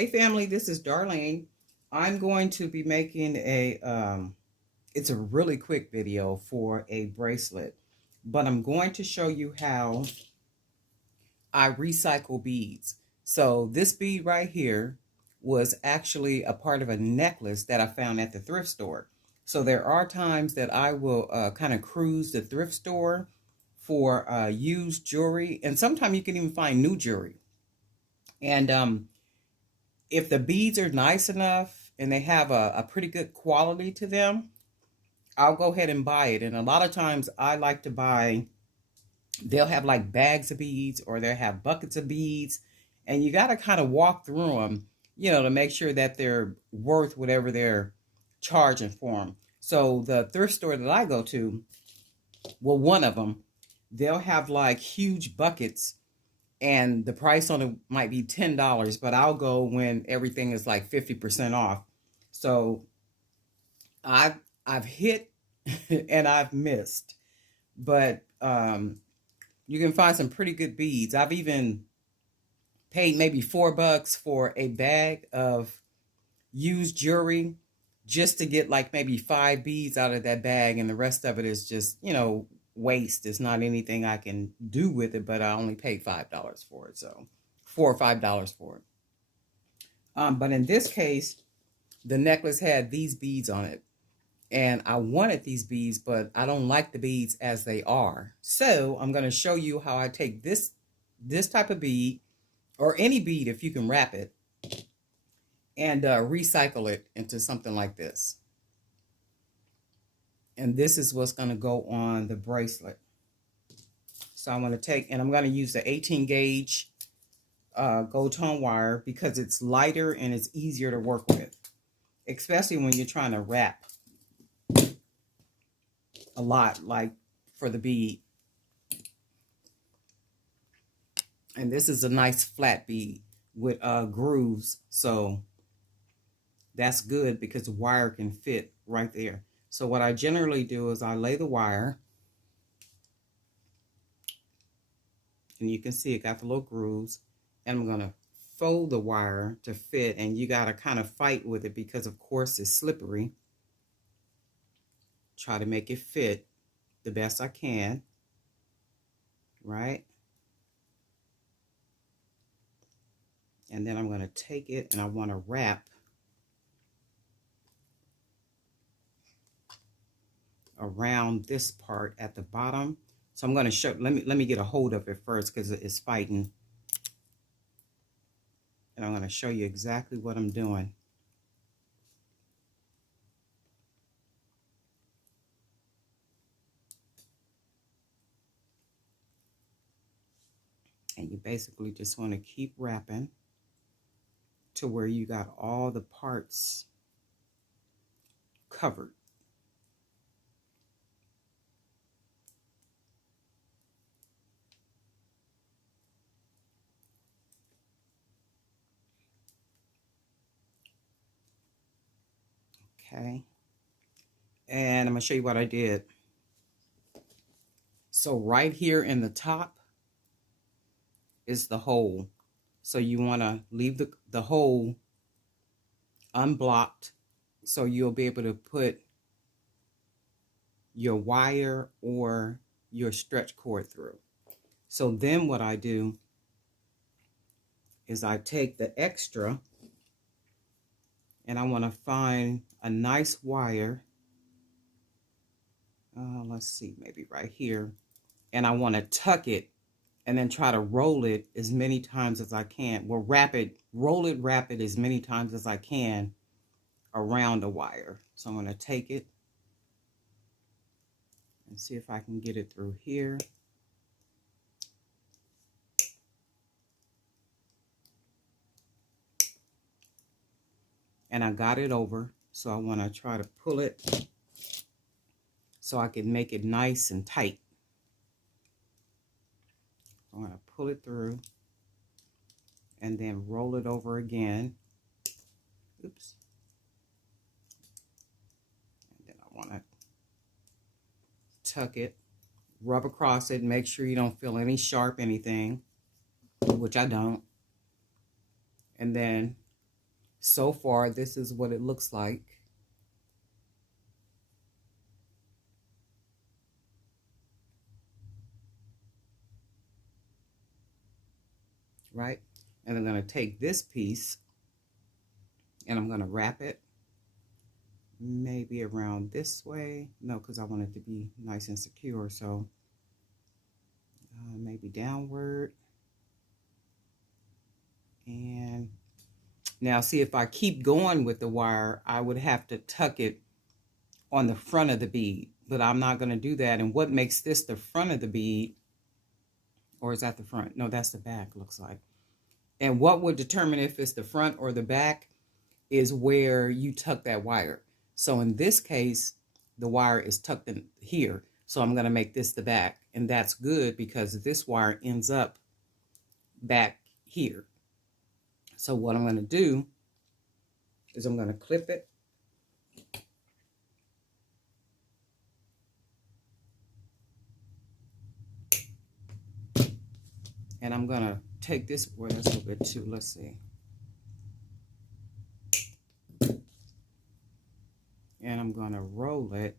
Hey family, this is Darlene. I'm going to be making it's a really quick video for a bracelet, but I'm going to show you how I recycle beads. So this bead right here was actually a part of a necklace that I found at the thrift store. So there are times that I will kind of cruise the thrift store for used jewelry, and sometimes you can even find new jewelry. And if the beads are nice enough and they have a pretty good quality to them, I'll go ahead and buy it. And a lot of times I like to buy, they'll have like bags of beads or they'll have buckets of beads. And you got to kind of walk through them, to make sure that they're worth whatever they're charging for them. So the thrift store that I go to, well, one of them, they'll have like huge buckets and the price on it might be $10, but I'll go when everything is like 50% off. So I've hit and I've missed, but you can find some pretty good beads. I've even paid maybe $4 for a bag of used jewelry just to get like maybe 5 beads out of that bag, and the rest of it is just, waste. It's not anything I can do with it, but I only paid $5 for it, so $4 or $5 for it. But in this case, the necklace had these beads on it, and I wanted these beads, but I don't like the beads as they are. So I'm going to show you how I take this type of bead, or any bead if you can wrap it, and recycle it into something like this. And this is what's going to go on the bracelet. So I'm going to take, and I'm going to use the 18 gauge gold tone wire because it's lighter and it's easier to work with, especially when you're trying to wrap a lot, like for the bead. And this is a nice flat bead with grooves, so that's good because the wire can fit right there. So what I generally do is I lay the wire, and you can see it got the little grooves, and I'm going to fold the wire to fit, and you got to kind of fight with it because of course it's slippery. Try to make it fit the best I can, right? And then I'm going to take it and I want to wrap around this part at the bottom. So I'm going to show, let me get a hold of it first because it's fighting. And I'm going to show you exactly what I'm doing. And you basically just want to keep wrapping to where you got all the parts covered. Okay, and I'm going to show you what I did. So right here in the top is the hole. So you want to leave the hole unblocked so you'll be able to put your wire or your stretch cord through. So then what I do is I take the extra and I want to find a nice wire. Let's see, maybe right here. And I want to tuck it and then try to roll it as many times as I can. Well, wrap it as many times as I can around the wire. So I'm going to take it and see if I can get it through here. And I got it over, so I want to try to pull it so I can make it nice and tight. I'm going to pull it through and then roll it over again. Oops. And then I want to tuck it, rub across it, make sure you don't feel any sharp anything, which I don't. And then So far, this is what it looks like. Right? And I'm going to take this piece and I'm going to wrap it maybe around this way. No, because I want it to be nice and secure. So maybe downward. And now see, if I keep going with the wire, I would have to tuck it on the front of the bead, but I'm not going to do that. And what makes this the front of the bead, or is that the front? No, that's the back, looks like. And what would determine if it's the front or the back is where you tuck that wire. So in this case, the wire is tucked in here. So I'm going to make this the back. And that's good because this wire ends up back here. So what I'm going to do is I'm going to clip it. And I'm going to take this, well, that's a little bit too, let's see. And I'm going to roll it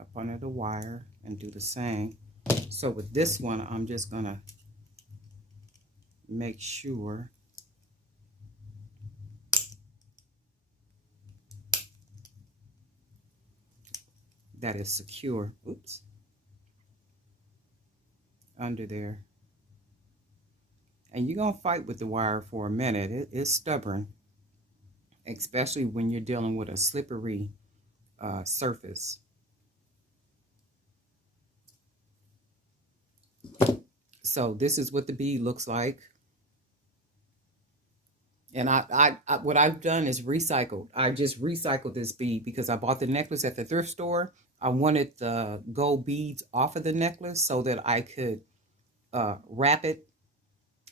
up under the wire and do the same. So with this one, I'm just going to make sure that it's secure. Oops. Under there. And you're going to fight with the wire for a minute. It's stubborn, especially when you're dealing with a slippery surface. So this is what the bead looks like. And what I've done is recycled. I just recycled this bead because I bought the necklace at the thrift store. I wanted the gold beads off of the necklace so that I could wrap it.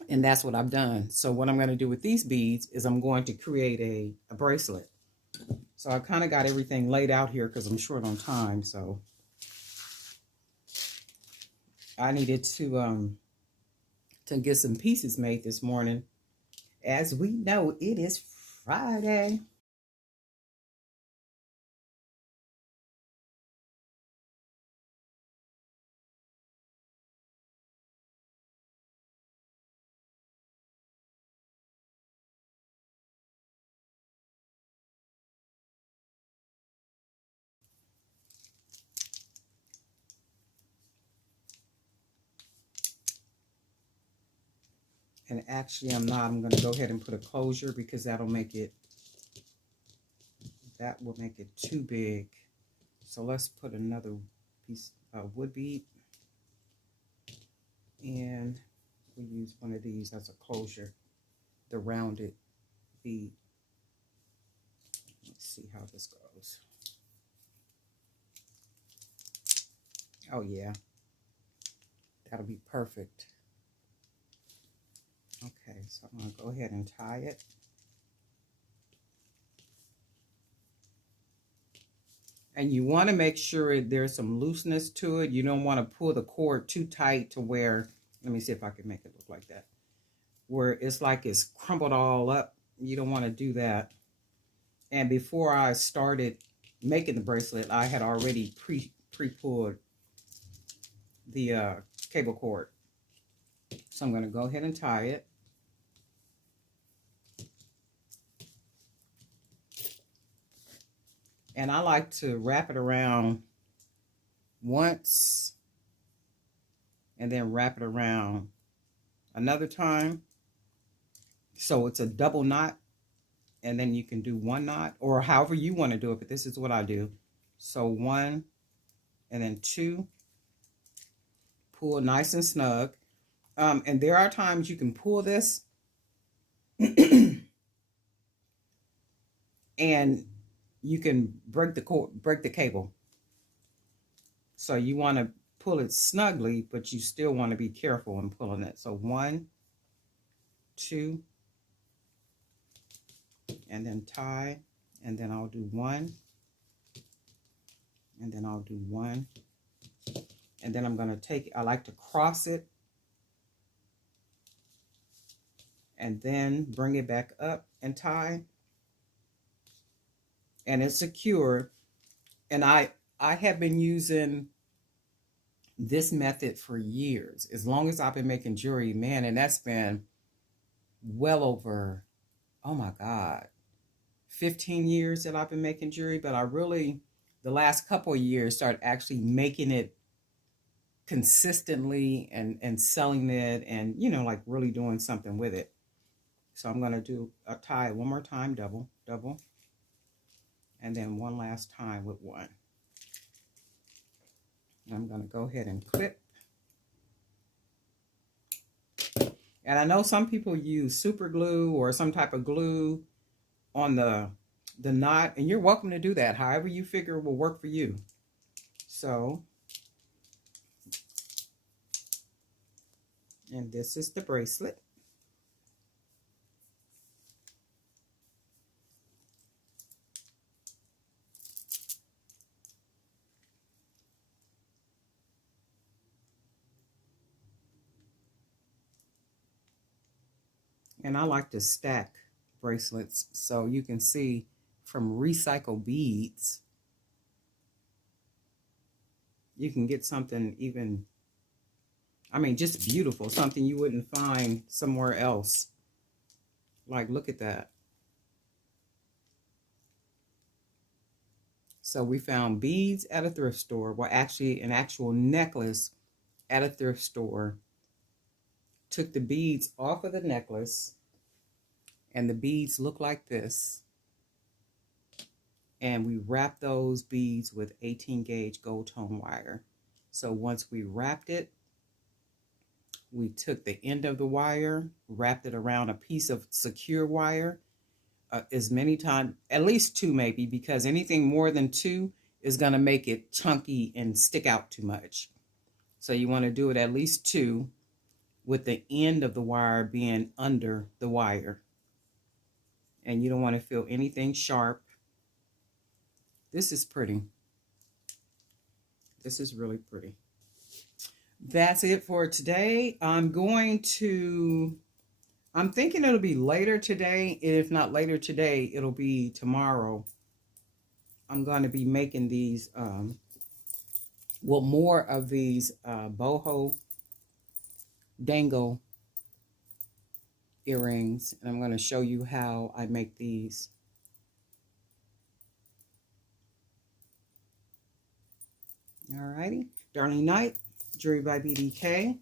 And that's what I've done. So what I'm going to do with these beads is I'm going to create a bracelet. So I kind of got everything laid out here because I'm short on time. So I needed to get some pieces made this morning. As we know, it is Friday. And actually, I'm not. I'm going to go ahead and put a closure because that'll make it, that will make it too big. So let's put another piece of wood bead. And we'll use one of these as a closure, the rounded bead. Let's see how this goes. Oh yeah, that'll be perfect. Okay, so I'm going to go ahead and tie it. And you want to make sure there's some looseness to it. You don't want to pull the cord too tight to where, let me see if I can make it look like that, where it's like it's crumpled all up. You don't want to do that. And before I started making the bracelet, I had already pre-pulled the cable cord. So I'm going to go ahead and tie it. And I like to wrap it around once and then wrap it around another time. So it's a double knot, and then you can do one knot or however you want to do it, but this is what I do. So one and then two, pull nice and snug. And there are times you can pull this and you can break the cord, break the cable. So you want to pull it snugly, but you still want to be careful in pulling it. So one, two, and then tie, and then I'll do one, and then I'll do one, and then I'm going to take, I like to cross it, and then bring it back up and tie. And it's secure. And I have been using this method for years, as long as I've been making jewelry, man, and that's been well over, oh my God, 15 years that I've been making jewelry. But I really, the last couple of years, started actually making it consistently and selling it, and like really doing something with it. So I'm going to do a tie one more time, double, and then one last time with one. I'm going to go ahead and clip. And I know some people use super glue or some type of glue on the knot, and you're welcome to do that. However you figure will work for you. So, and this is the bracelet. And I like to stack bracelets so you can see from recycled beads, you can get something even, I mean, just beautiful, something you wouldn't find somewhere else. Like, look at that. So we found beads at a thrift store. Well, actually an actual necklace at a thrift store. Took the beads off of the necklace, and the beads look like this. And we wrapped those beads with 18 gauge gold tone wire. So once we wrapped it, we took the end of the wire, wrapped it around a piece of secure wire, as many times, at least 2 maybe, because anything more than 2 is going to make it chunky and stick out too much. So you want to do it at least 2, with the end of the wire being under the wire. And you don't want to feel anything sharp. This is pretty. This is really pretty. That's it for today. I'm thinking it'll be later today. If not later today, it'll be tomorrow. I'm going to be making these, more of these boho dangle earrings, and I'm going to show you how I make these. Alrighty, Darlene Knight, Jewelry by BDK.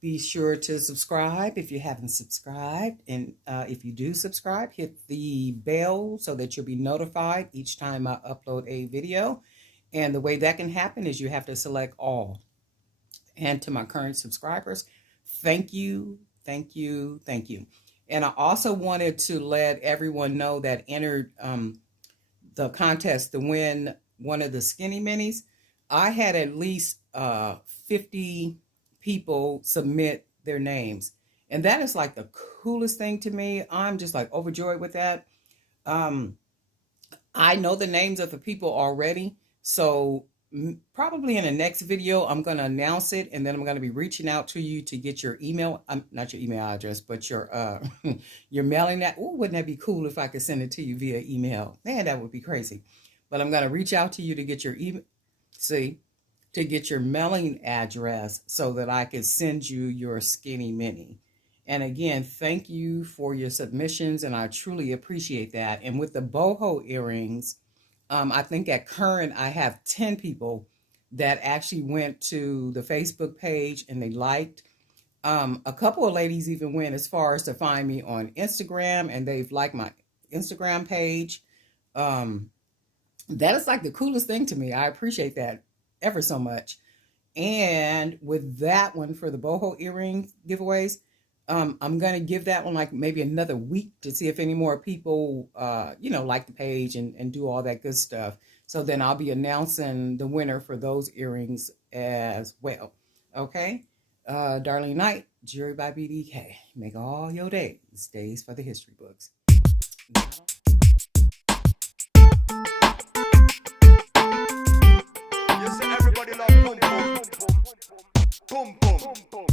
Be sure to subscribe if you haven't subscribed, and if you do subscribe, hit the bell so that you'll be notified each time I upload a video. And the way that can happen is you have to select all. And to my current subscribers, thank you, thank you, thank you. And I also wanted to let everyone know that entered the contest to win one of the skinny minis. I had at least 50 people submit their names. And that is like the coolest thing to me. I'm just like overjoyed with that. I know the names of the people already. So probably in the next video, I'm going to announce it, and then I'm going to be reaching out to you to get your email, not your email address, but your your mailing that. Oh, wouldn't that be cool if I could send it to you via email? Man, that would be crazy. But I'm going to reach out to you to get your email, to get your mailing address so that I can send you your skinny mini. And again, thank you for your submissions, and I truly appreciate that. And with the boho earrings, I think at current, I have 10 people that actually went to the Facebook page and they liked. A couple of ladies even went as far as to find me on Instagram, and they've liked my Instagram page. That is like the coolest thing to me. I appreciate that ever so much. And with that one for the boho earring giveaways, I'm going to give that one like maybe another week to see if any more people, like the page and do all that good stuff. So then I'll be announcing the winner for those earrings as well. Okay. Darlene Knight, Jewelry by BDK. Make all your days for the history books. You see everybody love boom boom. Boom boom.